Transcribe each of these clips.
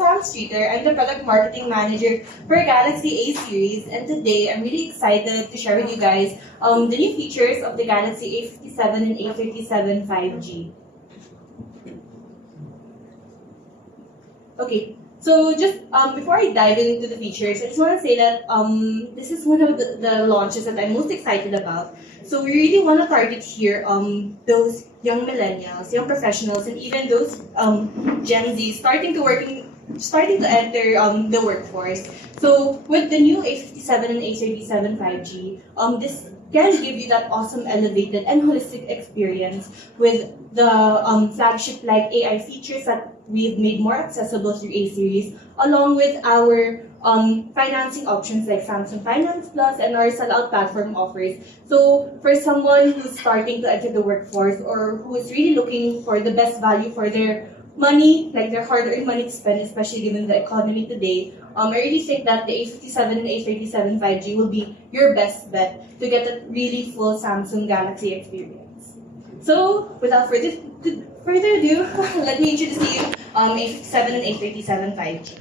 Sam Streeter. I'm the Product Marketing Manager for Galaxy A series, and today I'm really excited to share with you guys the new features of the Galaxy A57 and A37 5G. Okay, so just before I dive into the features, I just want to say that this is one of the launches that I'm most excited about. So we really want to target here those young millennials, young professionals, and even those Gen Z starting to enter the workforce. So with the new A57 and A37 5G, this can give you that awesome, elevated, and holistic experience with the flagship-like AI features that we've made more accessible through A series, along with our financing options like Samsung Finance Plus and our sellout platform offers. So for someone who's starting to enter the workforce or who is really looking for the best value for their money, like their hard-earned money to spend, especially given the economy today, I really think that the A57 and A37 5G will be your best bet to get a really full Samsung Galaxy experience. So without further ado, let me introduce to you A57 and A37 5G.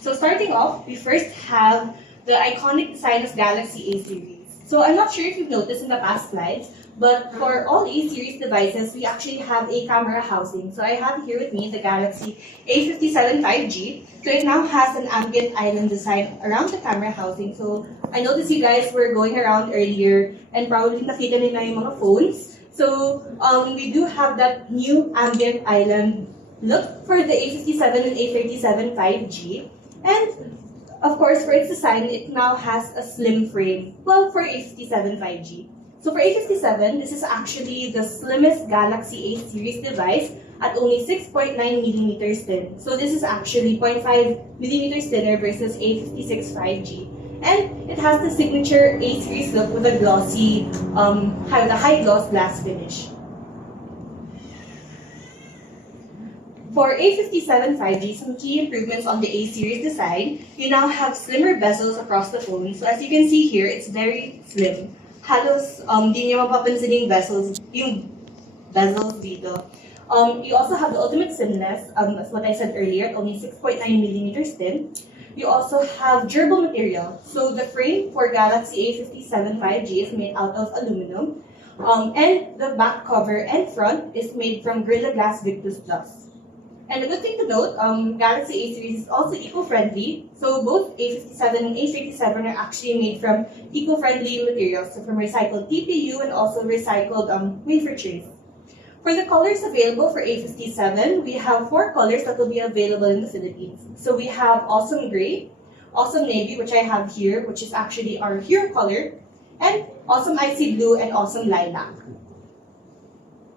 So starting off, we first have the iconic design of Galaxy A series. So I'm not sure if you've noticed in the past slides, but for all A series devices, we actually have a camera housing. So I have here with me the Galaxy A57 5G. So it now has an ambient island design around the camera housing. So I noticed you guys were going around earlier and probably nakita nila yung mga phones. So we do have that new ambient island look for the A57 and A37 5G. And of course, for its design, it now has a slim frame. Well, for A57 5G. So for A57, this is actually the slimmest Galaxy A series device at only 6.9 millimeters thin. So this is actually 0.5 millimeters thinner versus A56 5G. And it has the signature A series look with a glossy, the high gloss glass finish. For A57 5G, some key improvements on the A series design, you now have slimmer bezels across the phone. So as you can see here, it's very slim. Halos di niyo mapapansin yung bezels dito. You also have the ultimate thinness, as what I said earlier, at only 6.9 millimeters thin. You also have durable material. So the frame for Galaxy A57 5G is made out of aluminum. And the back cover and front is made from Gorilla Glass Victus Plus. And a good thing to note, Galaxy A series is also eco-friendly. So both A57 and A37 are actually made from eco-friendly materials, so from recycled TPU and also recycled wafer trays. For the colors available for A57, we have 4 colors that will be available in the Philippines. So we have Awesome Gray, Awesome Navy, which I have here, which is actually our hero color, and Awesome Icy Blue and Awesome Lilac.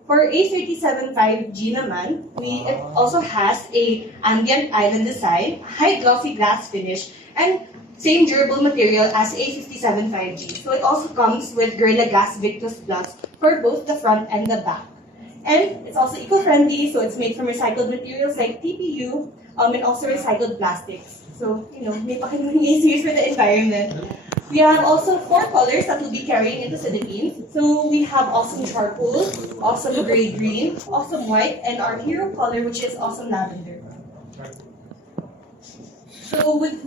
For A37 5G naman, it also has a ambient island design, high glossy glass finish, and same durable material as A57 5G. So it also comes with Gorilla Glass Victus Plus for both the front and the back. And it's also eco-friendly, so it's made from recycled materials like TPU and also recycled plastics. So, may pakinig A series for the environment. We have also 4 colors that we'll be carrying in the Philippines. So we have Awesome Charcoal, Awesome Gray Green, Awesome White, and our hero color, which is Awesome Lavender. So with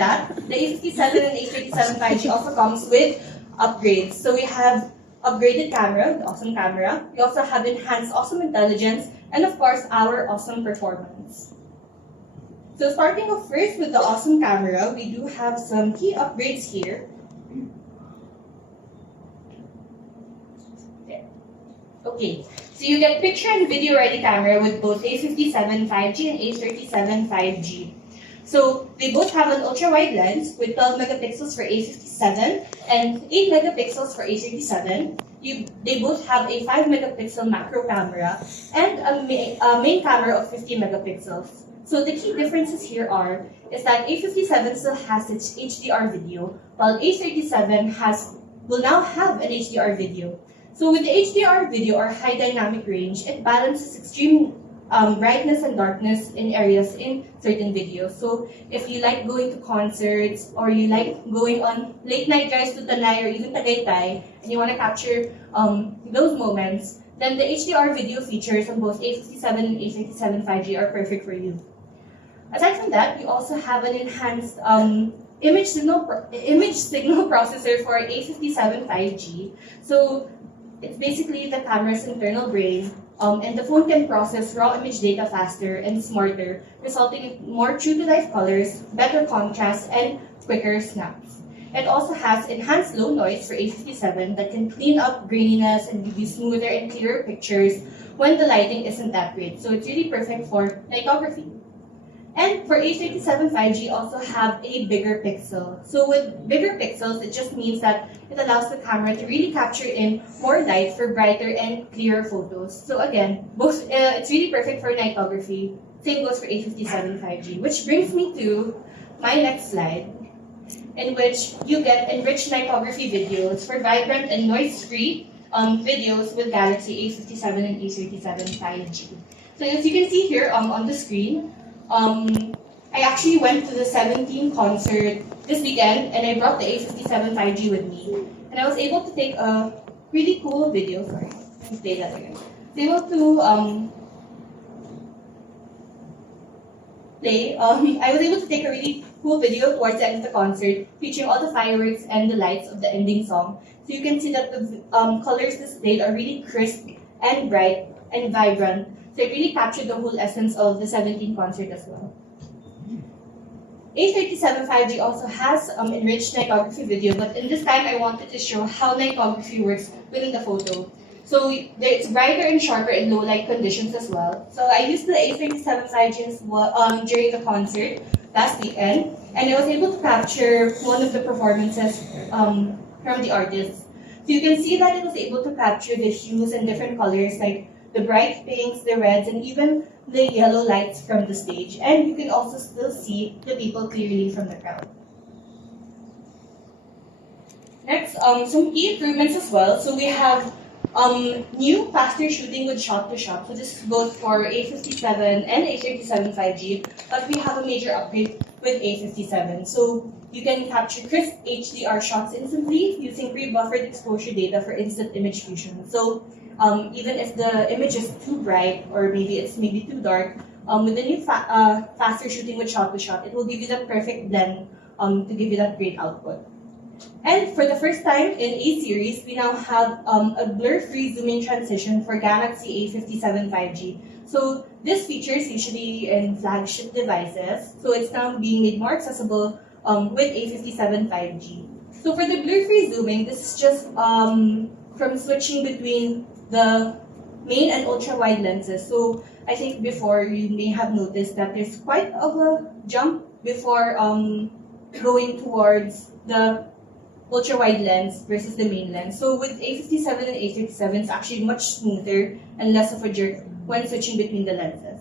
that, the A57 and A37 5G also comes with upgrades. So we have upgraded camera, the Awesome Camera. We also have enhanced Awesome Intelligence, and of course, our Awesome Performance. So starting off first with the Awesome Camera, we do have some key upgrades here. Okay, so you get picture and video ready camera with both A57 5G and A37 5G. So they both have an ultra-wide lens with 12 megapixels for A57 and 8 megapixels for A37. They both have a 5 megapixel macro camera and a main camera of 50 megapixels. So the key differences here is that A57 still has its HDR video, while A37 will now have an HDR video. So with the HDR video or high dynamic range, it balances extreme brightness and darkness in areas in certain videos. So if you like going to concerts or you like going on late night drives to Tanay or even Tagaytay and you want to capture those moments, then the HDR video features on both A57 and A37 5G are perfect for you. Aside from that, we also have an enhanced image signal processor for A57 5G. So it's basically the camera's internal brain, and the phone can process raw image data faster and smarter, resulting in more true-to-life colors, better contrast, and quicker snaps. It also has enhanced low noise for A57 that can clean up graininess and give you smoother and clearer pictures when the lighting isn't that great. So it's really perfect for nightography. And for A57 5G also have a bigger pixel. So with bigger pixels, it just means that it allows the camera to really capture in more light for brighter and clearer photos. So again, it's really perfect for nightography. Same goes for A57 5G, which brings me to my next slide, in which you get enriched nightography videos for vibrant and noise-free videos with Galaxy A57 and A37 5G. So as you can see here on the screen, I actually went to the 17 concert this weekend, and I brought the A57 5G with me. And I was able to take a really cool video. Sorry, let's play that again. I was able to take a really cool video towards the end of the concert, featuring all the fireworks and the lights of the ending song. So you can see that the colors displayed are really crisp and bright and vibrant. So it really captured the whole essence of the 17 concert as well. A37 5G also has enriched nightography video, but in this time I wanted to show how nightography works within the photo. So it's brighter and sharper in low light conditions as well. So I used the A37 5G as well, during the concert last weekend, and I was able to capture one of the performances from the artists. So you can see that it was able to capture the hues and different colors, like the bright pinks, the reds, and even the yellow lights from the stage. And you can also still see the people clearly from the crowd. Next, some key improvements as well. So we have new faster shooting with shot-to-shot. So this is both for A57 and A37 5G, but we have a major upgrade with A57. So you can capture crisp HDR shots instantly using pre-buffered exposure data for instant image fusion. So even if the image is too bright or maybe it's too dark, with the new faster shooting with shot-to-shot, it will give you that perfect blend to give you that great output. And for the first time in A series, we now have a blur-free zoom-in transition for Galaxy A57 5G. So this feature is usually in flagship devices, so it's now being made more accessible with A57 5G. So for the blur-free zooming, this is just from switching between the main and ultra-wide lenses. So I think before you may have noticed that there's quite of a jump before going towards the ultra-wide lens versus the main lens. So with A57 and A37, it's actually much smoother and less of a jerk when switching between the lenses.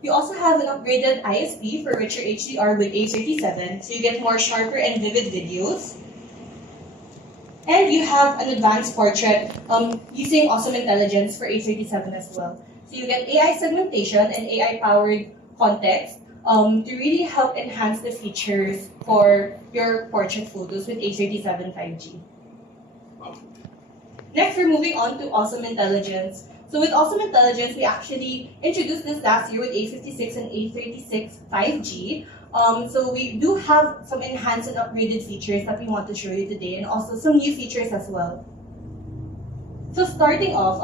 We also have an upgraded ISP for richer HDR with A37, so you get more sharper and vivid videos. And you have an advanced portrait using Awesome Intelligence for A37 as well. So you get AI segmentation and AI-powered context to really help enhance the features for your portrait photos with A37 5G. Next, we're moving on to Awesome Intelligence. So with Awesome Intelligence, we actually introduced this last year with A56 and A36 5G. So we do have some enhanced and upgraded features that we want to show you today, and also some new features as well. So starting off,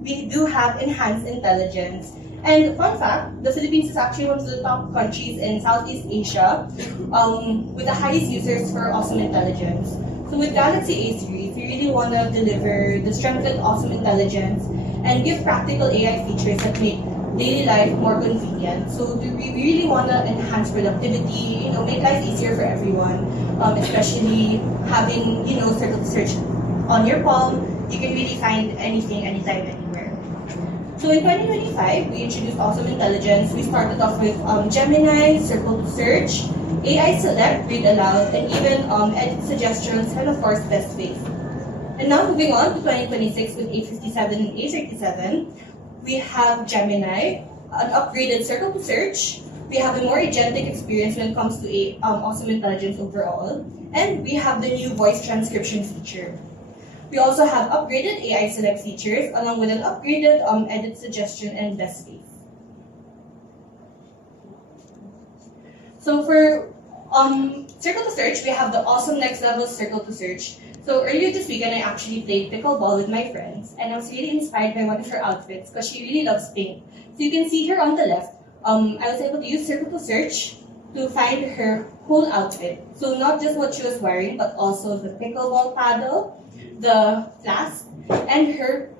we do have enhanced intelligence. And fun fact, the Philippines is actually one of the top countries in Southeast Asia with the highest users for Awesome Intelligence. So with Galaxy A series, we really want to deliver the strengthened Awesome Intelligence and give practical AI features that make daily life more convenient. So we really want to enhance productivity, make life easier for everyone, especially having, circle to search on your palm. You can really find anything, anytime, anywhere. So in 2025, we introduced Awesome Intelligence. We started off with Gemini, Circle to Search, AI Select, Read Aloud, and even edit suggestions, and of course, Best Face. And now moving on to 2026 with A57 and A37, we have Gemini, an upgraded Circle to Search. We have a more agentic experience when it comes to Awesome Intelligence overall. And we have the new voice transcription feature. We also have upgraded AI Select features along with an upgraded edit suggestion and Best Face. So for Circle to Search, we have the awesome next level Circle to Search. So earlier this weekend, I actually played pickleball with my friends, and I was really inspired by one of her outfits because she really loves pink. So you can see here on the left, I was able to use Circle to Search to find her whole outfit. So not just what she was wearing, but also the pickleball paddle, the flask, and her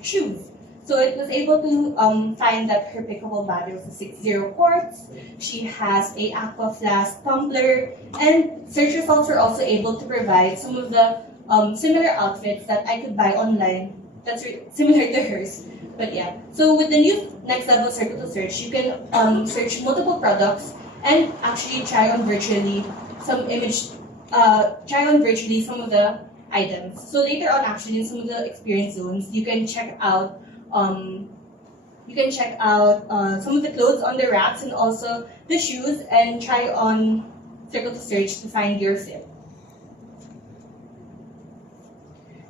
shoes. So it was able to find that her pickleball paddle was a 6-0 quartz. She has a aqua flask tumbler, and search results were also able to provide some of the similar outfits that I could buy online that's similar to hers. But yeah, so with the new next level Circle to Search, you can search multiple products and actually try on virtually some some of the items. So later on, actually, in some of the experience zones, you can check out some of the clothes on the racks and also the shoes and try on Circle to Search to find your fit.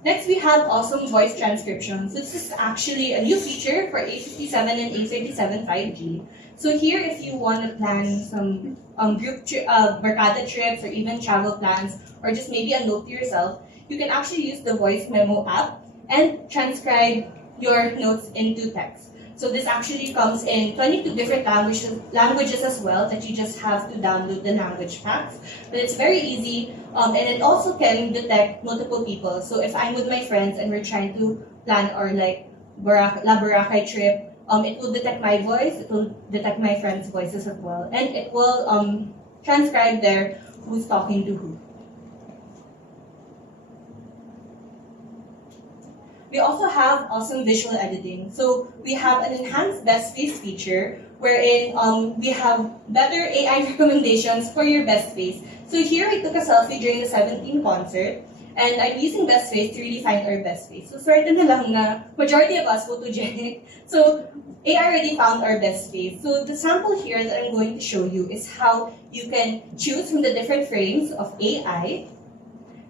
Next, we have awesome voice transcription. So this is actually a new feature for A57 and A37 5G. So here, if you want to plan some Barkada trips or even travel plans or just maybe a note to yourself, you can actually use the voice memo app and transcribe your notes into text. So this actually comes in 22 different languages as well that you just have to download the language packs. But it's very easy and it also can detect multiple people. So if I'm with my friends and we're trying to plan our like La Boracay trip, it will detect my voice, it will detect my friends' voices as well, and it will transcribe there who's talking to who. We also have awesome visual editing. So we have an enhanced best face feature wherein we have better AI recommendations for your best face. So here I took a selfie during the 17 concert and I'm using best face to really find our best face. So swerte na lang na majority of us photogenic. So AI already found our best face. So the sample here that I'm going to show you is how you can choose from the different frames of AI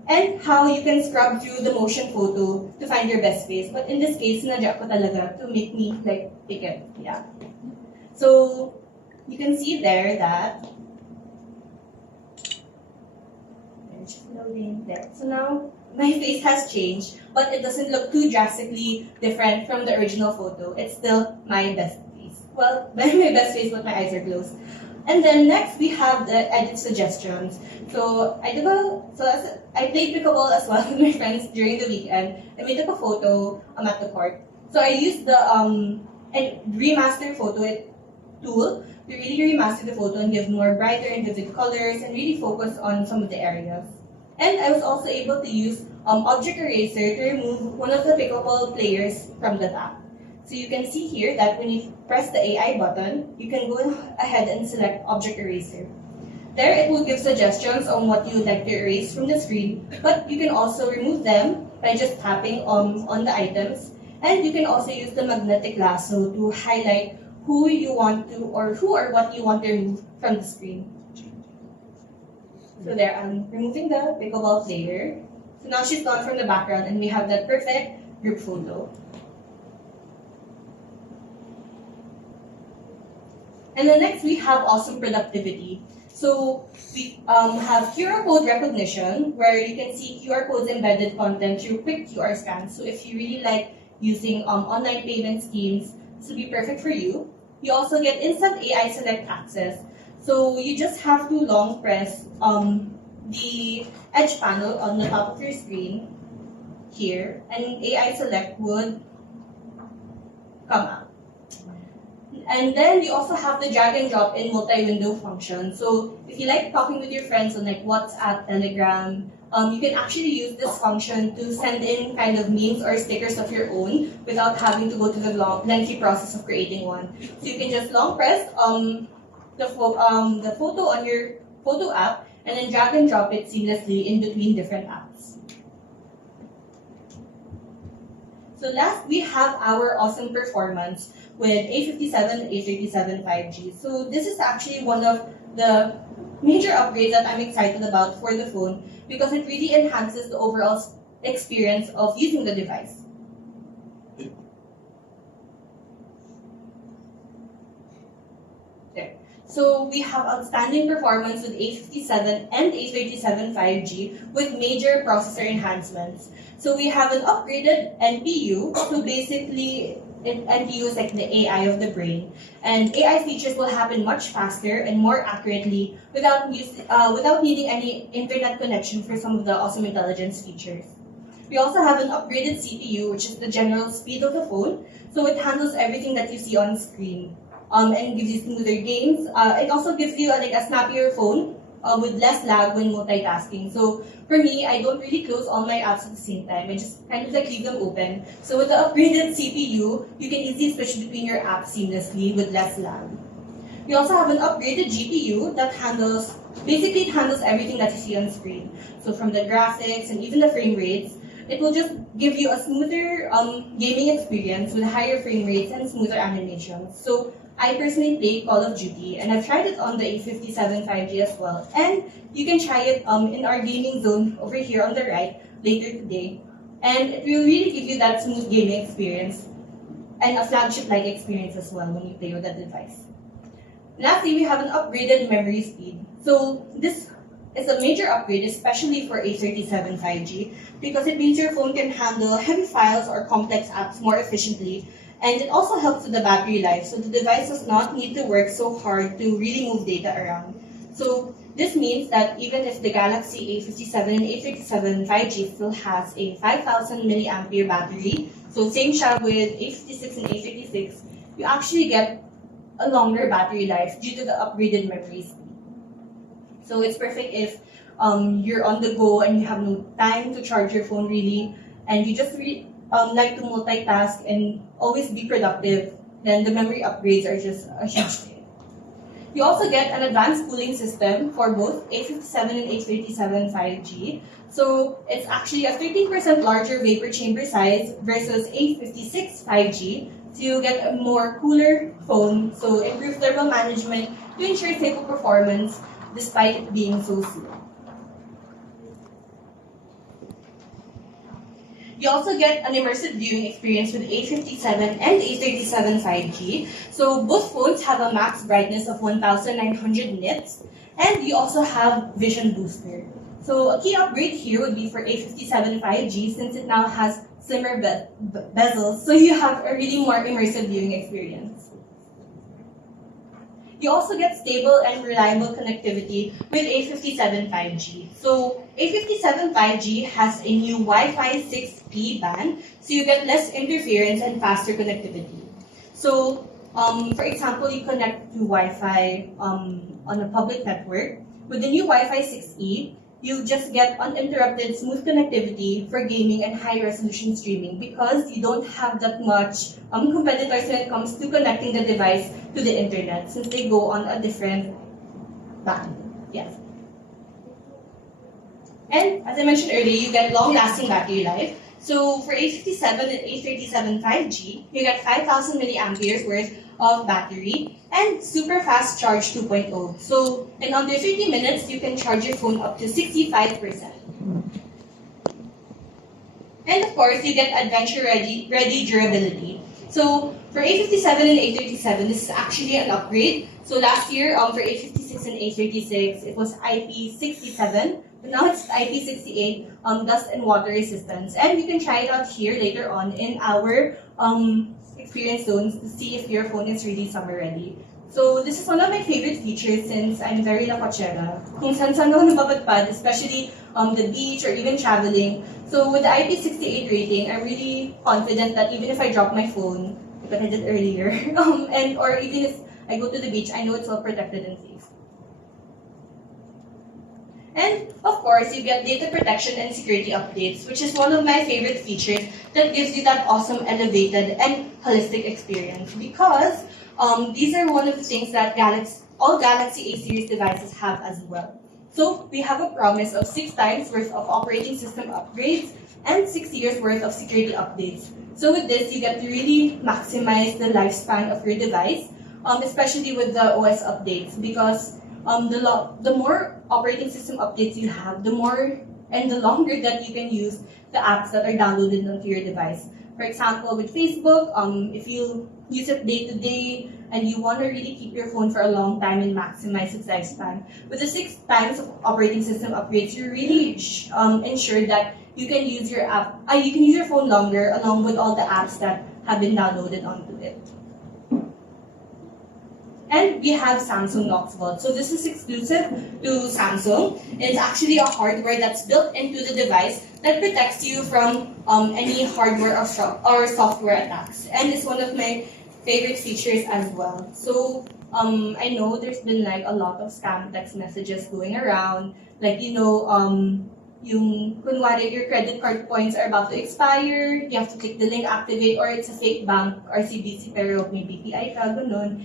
and how you can scrub through the motion photo to find your best face. But in this case, sinadya ko talaga to make me like pick it. Yeah. So you can see there that loading there. So now my face has changed, but it doesn't look too drastically different from the original photo. It's still my best face. Well, my best face, but my eyes are closed. And then next we have the edit suggestions. So I played pickleball as well with my friends during the weekend, and we took a photo at the court. So I used the remaster photo tool to really remaster the photo and give more brighter and vivid colors and really focus on some of the areas. And I was also able to use Object Eraser to remove one of the pickleball players from the tab. So you can see here that when you press the AI button, you can go ahead and select Object Eraser. There it will give suggestions on what you would like to erase from the screen, but you can also remove them by just tapping on the items. And you can also use the magnetic lasso to highlight who you want to or who or what you want to remove from the screen. So there, I'm removing the pickleball player. So now she's gone from the background and we have that perfect group photo. And then next we have awesome productivity. So we have QR code recognition where you can see QR codes embedded content through quick QR scans. So if you really like using online payment schemes, this will be perfect for you. You also get instant AI select access. So you just have to long press the edge panel on the top of your screen here, and AI select would come out. And then you also have the drag and drop in multi-window function. So if you like talking with your friends on like WhatsApp, Telegram, you can actually use this function to send in kind of memes or stickers of your own without having to go to the lengthy process of creating one. So you can just long press the photo on your photo app and then drag and drop it seamlessly in between different apps. So last, we have our awesome performance with A57 and A37 5G. So this is actually one of the major upgrades that I'm excited about for the phone because it really enhances the overall experience of using the device. Okay. So we have outstanding performance with A57 and A37 5G with major processor enhancements. So we have an upgraded NPU. So basically, NPU is like the AI of the brain, and AI features will happen much faster and more accurately without needing any internet connection for some of the awesome intelligence features. We also have an upgraded CPU, which is the general speed of the phone. So it handles everything that you see on screen, and gives you smoother games. It also gives you like a snappier phone with less lag when multitasking. So for me, I don't really close all my apps at the same time. I just kind of like leave them open. So with the upgraded CPU, you can easily switch between your apps seamlessly with less lag. We also have an upgraded GPU that basically it handles everything that you see on screen. So from the graphics and even the frame rates, it will just give you a smoother gaming experience with higher frame rates and smoother animations. So I personally play Call of Duty, and I've tried it on the A57 5G as well. And you can try it in our gaming zone over here on the right later today. And it will really give you that smooth gaming experience and a flagship-like experience as well when you play with that device. Lastly, we have an upgraded memory speed. So this is a major upgrade, especially for A37 5G, because it means your phone can handle heavy files or complex apps more efficiently. And it also helps with the battery life, so the device does not need to work so hard to really move data around. So this means that even if the Galaxy A57 and A37 5G still has a 5,000 milliampere battery, so same siya with A56 and A56, you actually get a longer battery life due to the upgraded memory speed. So it's perfect if you're on the go and you have no time to charge your phone really, and you just like to multitask and always be productive, then the memory upgrades are just a huge thing. You also get an advanced cooling system for both A57 and A37 5G. So it's actually a 13% larger vapor chamber size versus A56 5G. So you get a more cooler phone, so improve thermal management to ensure stable performance despite it being so slow. You also get an immersive viewing experience with A57 and A37 5G. So both phones have a max brightness of 1900 nits, and you also have Vision Booster. So a key upgrade here would be for A57 5G since it now has slimmer bezels, so you have a really more immersive viewing experience. You also get stable and reliable connectivity with A57 5G. So A57 5G has a new Wi-Fi 6E band, so you get less interference and faster connectivity. So, for example, you connect to Wi-Fi on a public network. With the new Wi-Fi 6E, you just get uninterrupted smooth connectivity for gaming and high-resolution streaming because you don't have that much competitors when it comes to connecting the device to the internet since they go on a different band. Yes. And as I mentioned earlier, you get long-lasting battery life. So for A57 and A37 5G, you get 5,000 milliamperes worth of battery and super fast charge 2.0. So in under 30 minutes, you can charge your phone up to 65%. And of course, you get adventure-ready durability. So for A57 and A37, this is actually an upgrade. So last year, for A56 and A36, it was IP67. But now it's IP68, dust and water resistance. And you can try it out here later on in our experience zones to see if your phone is really summer ready. So this is one of my favorite features since I'm very lakotsera. Kung saan ako nababatpad, especially the beach or even traveling. So with the IP68 rating, I'm really confident that even if I drop my phone, like I did earlier, or even if I go to the beach, I know it's well protected and safe. And of course, you get data protection and security updates, which is one of my favorite features that gives you that awesome elevated and holistic experience because these are one of the things that all Galaxy A series devices have as well. So we have a promise of 6 times worth of operating system upgrades and 6 years worth of security updates. So with this, you get to really maximize the lifespan of your device, especially with the OS updates because the more operating system updates you have, the more and the longer that you can use the apps that are downloaded onto your device. For example, with Facebook, if you use it day to day, and you want to really keep your phone for a long time and maximize its lifespan, with the 6 times of operating system upgrades, you really ensure that you can use your you can use your phone longer along with all the apps that have been downloaded onto it. And we have Samsung Knox Vault. So this is exclusive to Samsung. It's actually a hardware that's built into the device that protects you from any hardware or software attacks. And it's one of my favorite features as well. So I know there's been like a lot of scam text messages going around. Like, yung kunwari your credit card points are about to expire, you have to click the link, activate, or it's a fake bank, RCBC pero may BPI ka, ganun,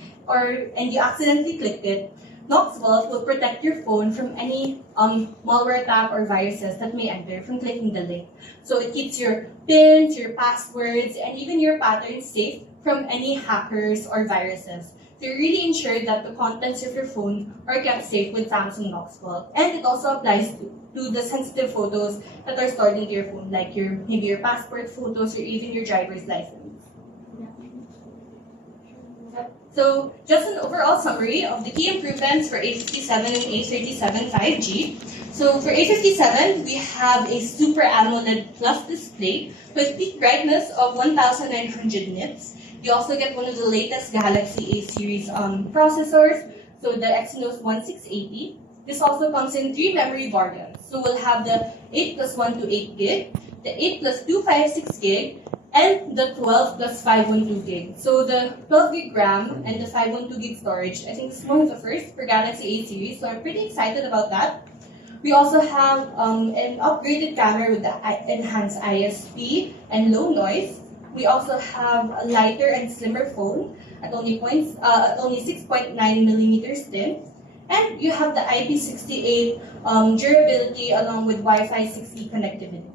and you accidentally clicked it. Knox Vault will protect your phone from any malware attack or viruses that may enter from clicking the link. So it keeps your PINs, your passwords, and even your patterns safe from any hackers or viruses. So you really ensure that the contents of your phone are kept safe with Samsung Knox Vault. And it also applies to the sensitive photos that are stored into your phone, like maybe your passport photos or even your driver's license. So just an overall summary of the key improvements for A57 and A37 5G. So for A57, we have a Super AMOLED Plus display with peak brightness of 1900 nits. You also get one of the latest Galaxy A series processors, so the Exynos 1680. This also comes in 3 memory variants. So we'll have the 8 plus 128 gig, the 8 plus 256 gig, and the 12 plus 512 gig. So the 12 gig RAM and the 512 gig storage, I think is one of the first for Galaxy A series, so I'm pretty excited about that. We also have an upgraded camera with the enhanced ISP and low noise. We also have a lighter and slimmer phone at only 6.9 millimeters thin. And you have the IP68 durability along with Wi-Fi 6E connectivity.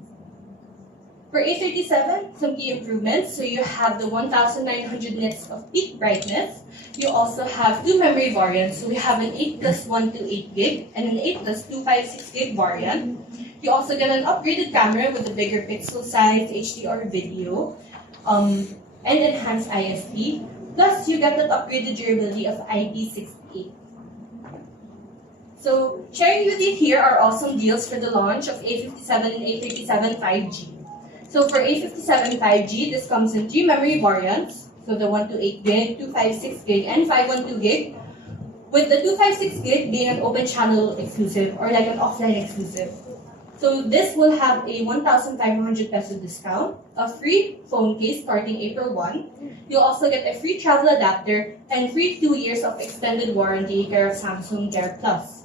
For A37, some key improvements. So you have the 1900 nits of peak brightness. You also have 2 memory variants. So we have an 8 plus 128 gig and an 8 plus 256 gig variant. You also get an upgraded camera with a bigger pixel size, HDR video, and enhanced ISP. Plus, you get that upgraded durability of IP68. So, sharing with you here are awesome deals for the launch of A57 and A37 5G. So for A57 5G, this comes in 3 memory variants. So the 128 gig, 256 gig, and 512 gig. With the 256 gig being an open channel exclusive or like an offline exclusive. So this will have a 1,500 peso discount, a free phone case starting April 1. You'll also get a free travel adapter and free 2 years of extended warranty care of Samsung Care Plus.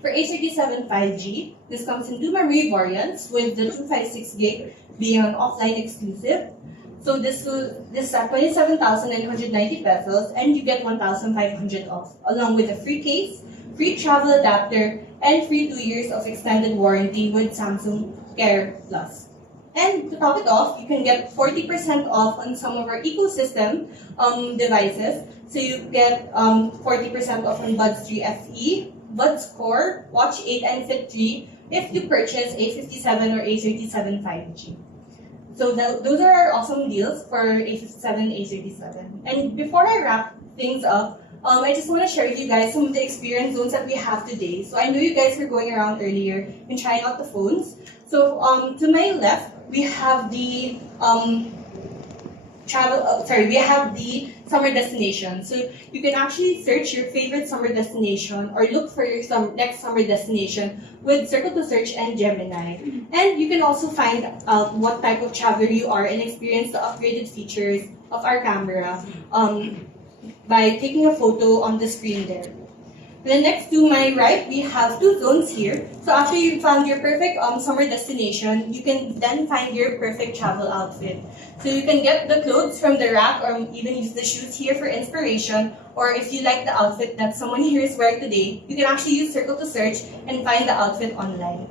For A37 5G, this comes in 2 memory variants with the 256 gig being an offline exclusive. So this is at 27,990 pesos and you get 1,500 off along with a free case, free travel adapter, and free 2 years of extended warranty with Samsung Care Plus. And to top it off, you can get 40% off on some of our ecosystem devices. So you get 40% off on Buds 3 FE, Buds Core, Watch 8, and Fit 3 if you purchase A57 or A37 5G. So those are our awesome deals for A57 and A37. And before I wrap things up, I just want to share with you guys some of the experience zones that we have today. So I know you guys were going around earlier and trying out the phones. So to my left, we have the we have the summer destination. So you can actually search your favorite summer destination or look for your next summer destination with Circle to Search and Gemini. And you can also find out what type of traveler you are and experience the upgraded features of our camera by taking a photo on the screen there. Then next to my right, we have 2 zones here. So after you found your perfect summer destination, you can then find your perfect travel outfit. So you can get the clothes from the rack or even use the shoes here for inspiration. Or if you like the outfit that someone here is wearing today, you can actually use Circle to Search and find the outfit online.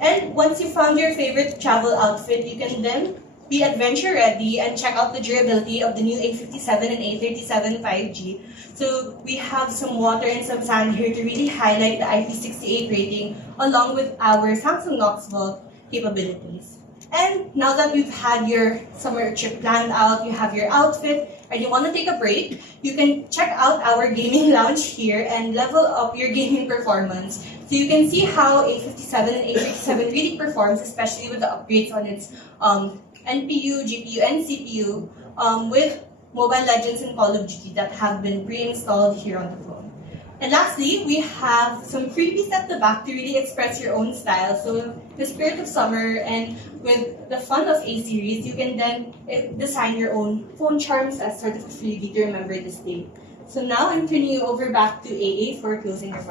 And once you found your favorite travel outfit, you can then be adventure ready and check out the durability of the new A57 and A37 5G. So we have some water and some sand here to really highlight the IP68 rating along with our Samsung Knox Vault capabilities. And now that you've had your summer trip planned out, you have your outfit, and you want to take a break, you can check out our gaming lounge here and level up your gaming performance. So you can see how A57 and A57 really performs, especially with the upgrades on its NPU, GPU, and CPU with Mobile Legends and Call of Duty that have been pre-installed here on the phone. And lastly, we have some freebies at the back to really express your own style. So the spirit of summer and with the fun of A series, you can then design your own phone charms as sort of a freebie to remember this day. So now I'm turning you over back to AA for closing remarks.